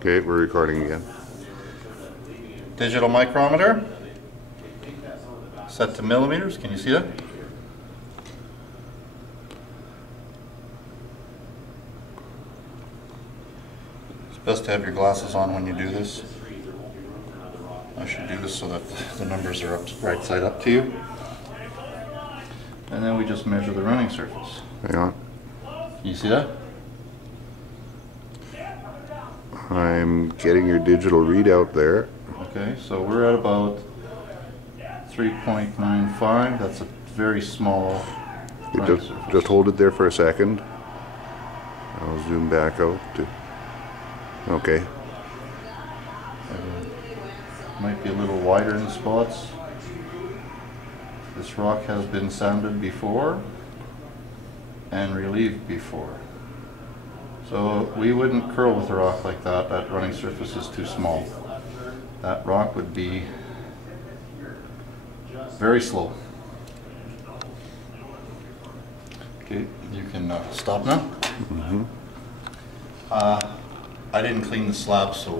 Okay, we're recording again. Digital micrometer set to millimeters. Can you see that? It's best to have your glasses on when you do this. I should do this so that the numbers are right side up to you. And then we just measure the running surface. Hang on. Can you see that? I'm getting your digital readout there. Okay, so we're at about 3.95. That's a very small running surface. Just hold it there for a second. I'll zoom back out to. Okay. Might be a little wider in spots. This rock has been sanded before and relieved before. So we wouldn't curl with a rock like that. That running surface is too small. That rock would be very slow. Okay, you can stop now. Mm-hmm. I didn't clean the slab, so